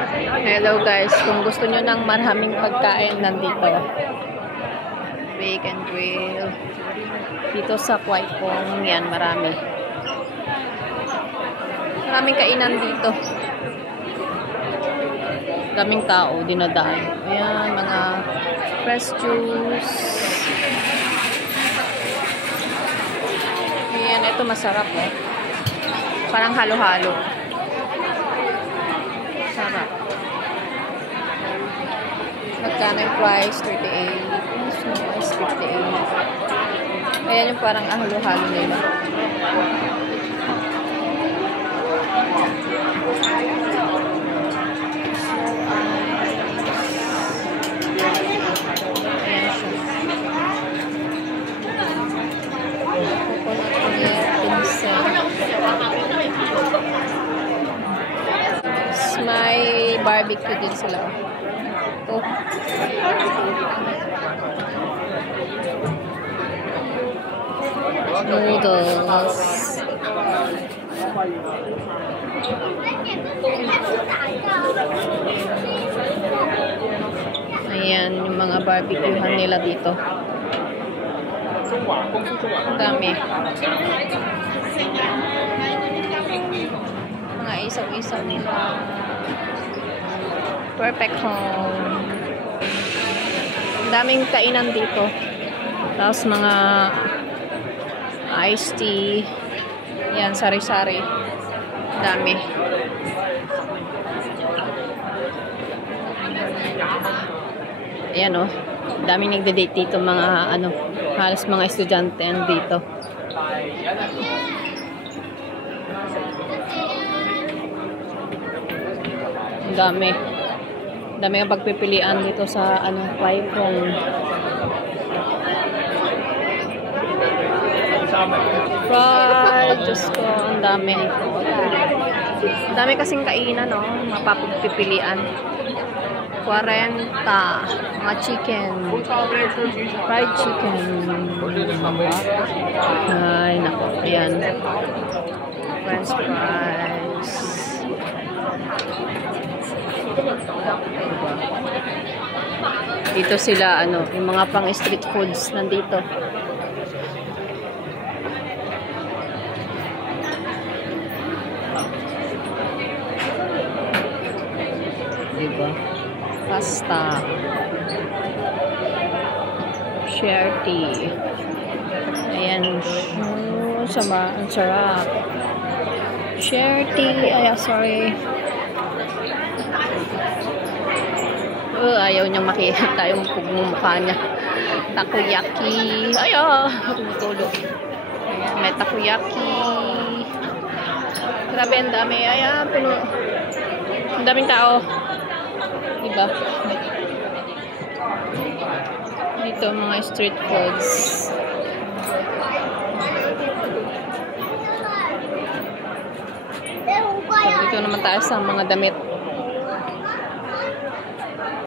Hello guys, kung gusto nyo ng maraming pagkain, nandito. Bake and grill. Dito sa Quaipong, yan, marami. Maraming kainan dito. Daming tao, dinadaan. Ayan, mga fresh juice. Ayan, ito masarap eh. Parang halo-halo. Sarap. Magkano yung price? 38. Snow ice 58. Ayan yung parang halo-halo nila. May barbecue din sila. Oh. Noodles. Ayan, yung mga barbecuehan nila dito. Ang dami. Mga isaw-isaw nila. Perfect home. Ang daming kainan dito. Tapos mga iced tea. Yan, sari-sari. Dami. Ayan o. Daming nagde-date dito mga halos mga estudyante dito. Ang dami. Dami ang pagpipilian dito sa Quaipong. Fried, Diyos ko, ang dami. Ang dami kasing kainan, no? Mapapagpipilian. 40, mga chicken. Fried chicken. Ay, nako. Ayan. French fries. Dito sila, yung mga pang street foods nandito. Diba? Pasta. Share tea. Ayan. Sama, ang sarap. Share tea. Ay, sorry. Ayaw niyang makita yung mukha niya. Takoyaki. Ayaw. Tulog. Ayan, may takoyaki. Grabe, ang dami. Ayan, puno. Ang daming tao. Diba? Dito, mga street foods. Dito naman tayo sa mga damit.